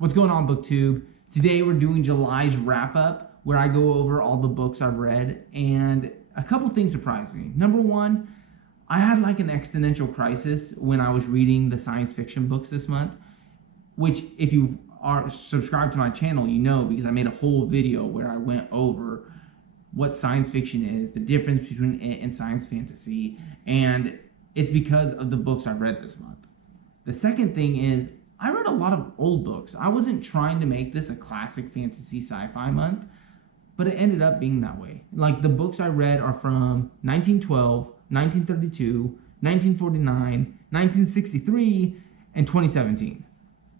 What's going on, BookTube? Today we're doing July's wrap-up where I go over all the books I've read, and a couple things surprised me. Number one, I had like an existential crisis when I was reading the science fiction books this month, which if you are subscribed to my channel, you know, because I made a whole video where I went over what science fiction is, the difference between it and science fantasy, and it's because of the books I've read this month. The second thing is I read a lot of old books. I wasn't trying to make this a classic fantasy sci-fi month, but it ended up being that way. Like the books I read are from 1912, 1932, 1949, 1963, and 2017.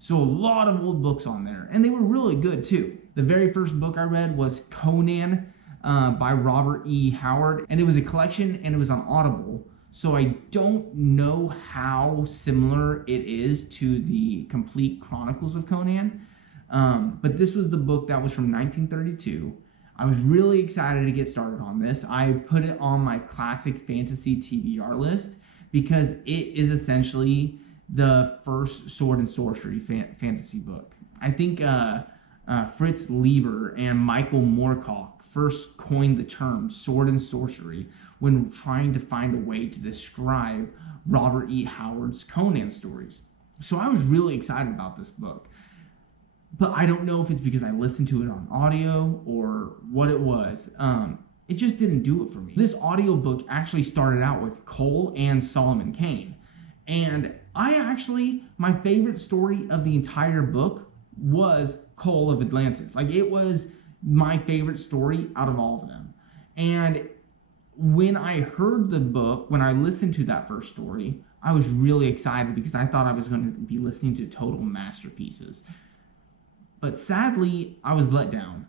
So a lot of old books on there, and they were really good too. The very first book I read was Conan by Robert E. Howard, and it was a collection and it was on Audible. So I don't know how similar it is to the complete Chronicles of Conan, but this was the book that was from 1932. I was really excited to get started on this. I put it on my classic fantasy TBR list because it is essentially the first sword and sorcery fantasy book. I think Fritz Leiber and Michael Moorcock first coined the term sword and sorcery when trying to find a way to describe Robert E. Howard's Conan stories. So I was really excited about this book. But I don't know if it's because I listened to it on audio or what it was. It just didn't do it for me. This audiobook actually started out with Cole and Solomon Kane. And my favorite story of the entire book was Cole of Atlantis. Like, it was my favorite story out of all of them. And when I heard the book, when I listened to that first story, I was really excited because I thought I was going to be listening to total masterpieces. But sadly, I was let down.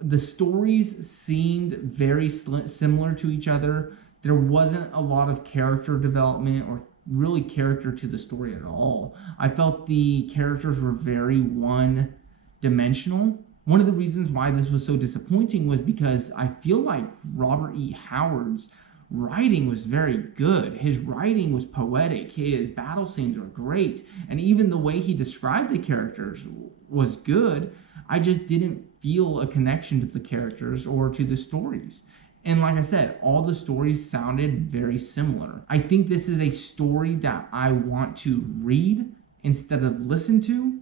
The stories seemed very similar to each other. There wasn't a lot of character development or really character to the story at all. I felt the characters were very one-dimensional. One of the reasons why this was so disappointing was because I feel like Robert E. Howard's writing was very good. His writing was poetic. His battle scenes were great. And even the way he described the characters was good. I just didn't feel a connection to the characters or to the stories. And like I said, all the stories sounded very similar. I think this is a story that I want to read instead of listen to.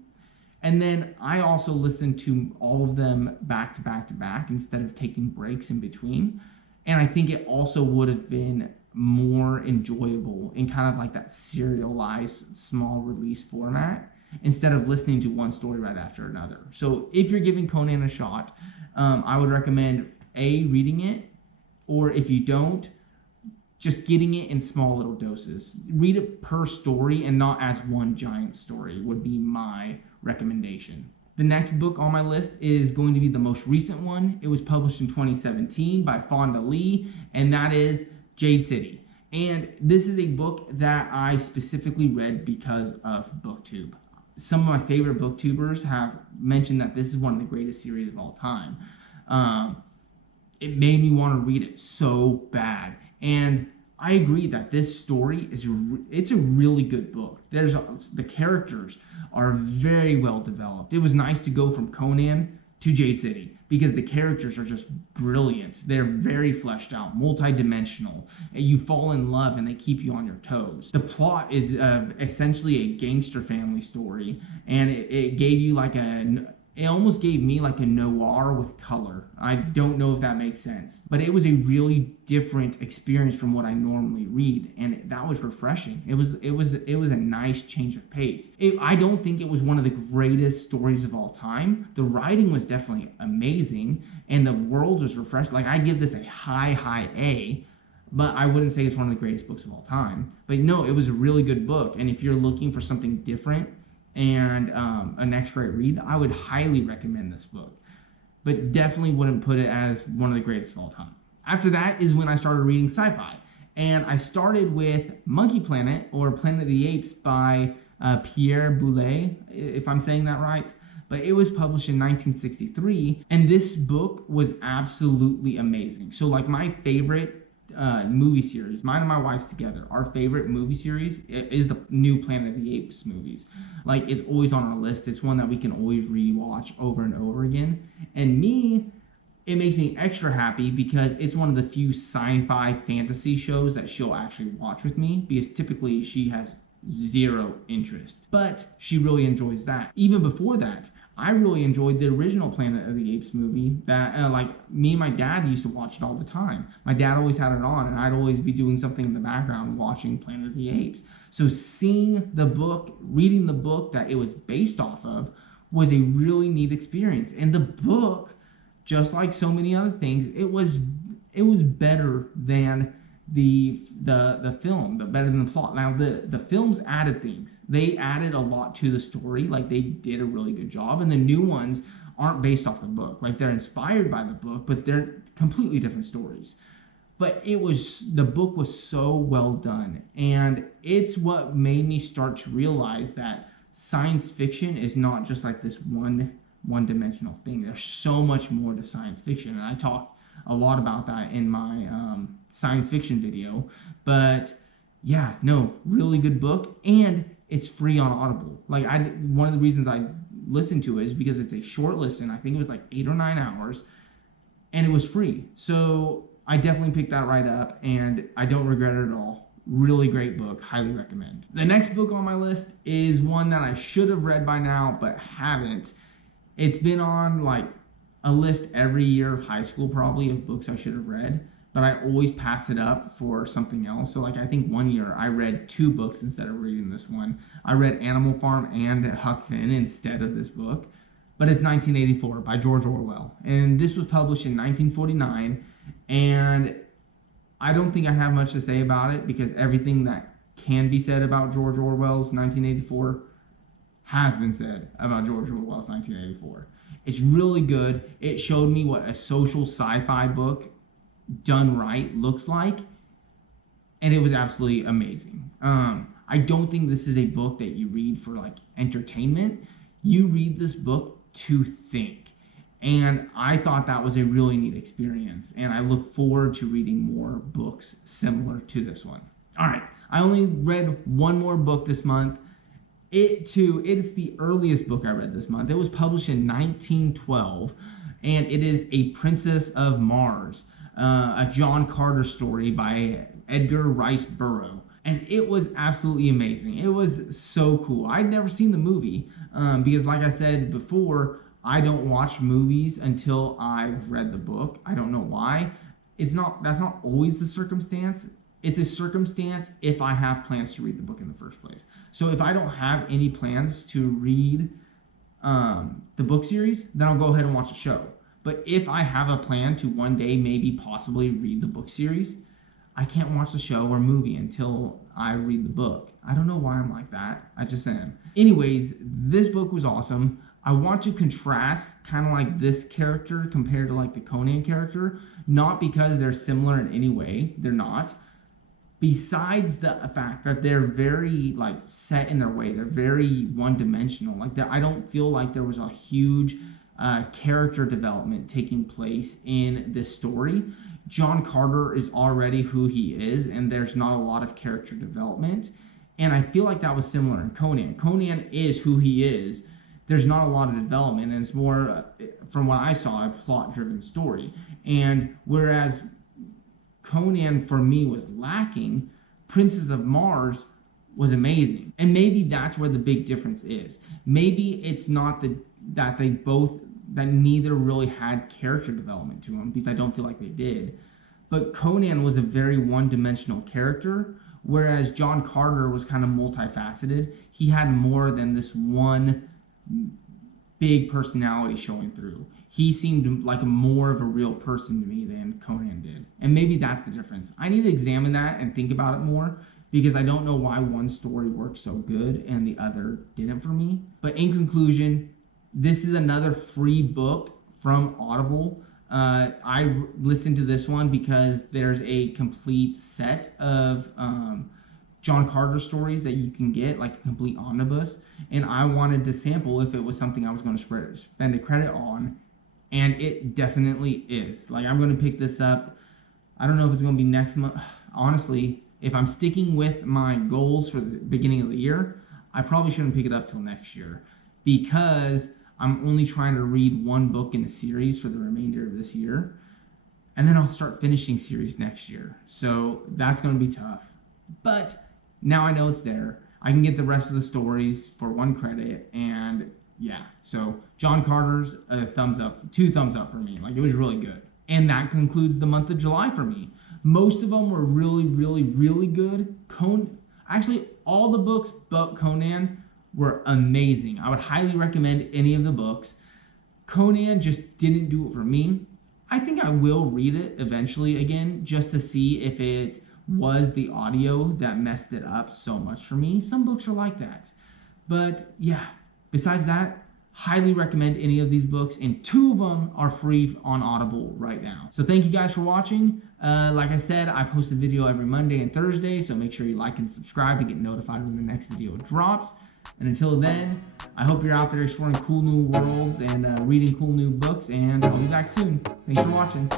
And then I also listened to all of them back to back to back instead of taking breaks in between. And I think it also would have been more enjoyable in kind of like that serialized small release format instead of listening to one story right after another. So if you're giving Conan a shot, I would recommend reading it, or if you don't, just getting it in small little doses. Read it per story and not as one giant story would be my recommendation. The next book on my list is going to be the most recent one. It was published in 2017 by Fonda Lee, and that is Jade City. And this is a book that I specifically read because of BookTube. Some of my favorite BookTubers have mentioned that this is one of the greatest series of all time. It made me want to read it so bad. And I agree that this story it's a really good book. The characters are very well developed. It was nice to go from Conan to Jade City because the characters are just brilliant. They're very fleshed out, multi-dimensional. You fall in love and they keep you on your toes. The plot is essentially a gangster family story, and it gave you like it almost gave me like a noir with color. I don't know if that makes sense, but it was a really different experience from what I normally read, and that was refreshing. It was a nice change of pace. I don't think it was one of the greatest stories of all time. The writing was definitely amazing, and the world was refreshing. Like, I give this a high A, but I wouldn't say it's one of the greatest books of all time. But no, it was a really good book, and if you're looking for something different and a next great read, I would highly recommend this book, but definitely wouldn't put it as one of the greatest of all time. After that is when I started reading sci-fi, and I started with Monkey Planet, or Planet of the Apes by Pierre Boulet, if I'm saying that right, but it was published in 1963, and this book was absolutely amazing. So like, my favorite movie series. Mine and my wife's together. Our favorite movie series is the new Planet of the Apes movies. Like, it's always on our list. It's one that we can always rewatch over and over again. And it makes me extra happy because it's one of the few sci-fi fantasy shows that she'll actually watch with me, because typically she has zero interest. But she really enjoys that. Even before that, I really enjoyed the original Planet of the Apes movie that, me and my dad used to watch it all the time. My dad always had it on, and I'd always be doing something in the background watching Planet of the Apes. So seeing the book, reading the book that it was based off of, was a really neat experience. And the book, just like so many other things, it was better than the film, better than the plot. Now the films added things. They added a lot to the story. Like, they did a really good job. And the new ones aren't based off the book. Like, they're inspired by the book, but they're completely different stories. But the book was so well done. And it's what made me start to realize that science fiction is not just like this one-dimensional thing. There's so much more to science fiction. And I talk a lot about that in my science fiction video. But yeah, no, really good book, and it's free on Audible. Like, one of the reasons I listened to it is because it's a short listen. I think it was like 8 or 9 hours, and it was free. So I definitely picked that right up, and I don't regret it at all. Really great book, highly recommend. The next book on my list is one that I should have read by now, but haven't. It's been on like a list every year of high school probably of books I should have read, but I always pass it up for something else. So like, I think one year I read 2 books instead of reading this one. I read Animal Farm and Huck Finn instead of this book, but it's 1984 by George Orwell. And this was published in 1949, and I don't think I have much to say about it, because everything that can be said about George Orwell's 1984 has been said about George Orwell's 1984. It's really good. It showed me what a social sci-fi book done right looks like, and it was absolutely amazing. I don't think this is a book that you read for like entertainment. You read this book to think, and I thought that was a really neat experience, and I look forward to reading more books similar to this one. All right, I only read one more book this month. It is the earliest book I read this month. It was published in 1912, and it is A Princess of Mars, a John Carter story by Edgar Rice Burroughs. And it was absolutely amazing. It was so cool. I'd never seen the movie because, like I said before, I don't watch movies until I've read the book. I don't know why. That's not always the circumstance. It's a circumstance if I have plans to read the book in the first place. So if I don't have any plans to read the book series, then I'll go ahead and watch the show. But if I have a plan to one day maybe possibly read the book series, I can't watch the show or movie until I read the book. I don't know why I'm like that. I just am. Anyways, this book was awesome. I want to contrast kind of like this character compared to like the Conan character, not because they're similar in any way. They're not. Besides the fact that they're very like set in their way, they're very one-dimensional. Like, I don't feel like there was a huge character development taking place in this story. John Carter is already who he is, and there's not a lot of character development. And I feel like that was similar in Conan. Conan is who he is. There's not a lot of development, and it's more, from what I saw, a plot-driven story. And whereas Conan for me was lacking, Princess of Mars was amazing. And maybe that's where the big difference is. Maybe it's not that neither really had character development to them, because I don't feel like they did. But Conan was a very one-dimensional character, whereas John Carter was kind of multifaceted. He had more than this one big personality showing through. He seemed like more of a real person to me than Conan did. And maybe that's the difference. I need to examine that and think about it more, because I don't know why one story worked so good and the other didn't for me. But in conclusion, this is another free book from Audible. I listened to this one because there's a complete set of John Carter stories that you can get, like a complete omnibus. And I wanted to sample if it was something I was going to spend a credit on. And it definitely is. Like, I'm going to pick this up. I don't know if it's going to be next month. Honestly, if I'm sticking with my goals for the beginning of the year, I probably shouldn't pick it up till next year, because I'm only trying to read one book in a series for the remainder of this year. And then I'll start finishing series next year. So that's going to be tough. But now I know it's there. I can get the rest of the stories for 1 credit. And yeah, so John Carter's a thumbs up, 2 thumbs up for me. Like, it was really good. And that concludes the month of July for me. Most of them were really, really, really good. Actually, all the books but Conan were amazing. I would highly recommend any of the books. Conan just didn't do it for me. I think I will read it eventually again, just to see if it was the audio that messed it up so much for me. Some books are like that. But yeah, besides that, highly recommend any of these books, and 2 of them are free on Audible right now. So thank you guys for watching. Like I said, I post a video every Monday and Thursday, so make sure you like and subscribe to get notified when the next video drops. And until then, I hope you're out there exploring cool new worlds and reading cool new books, and I'll be back soon. Thanks for watching.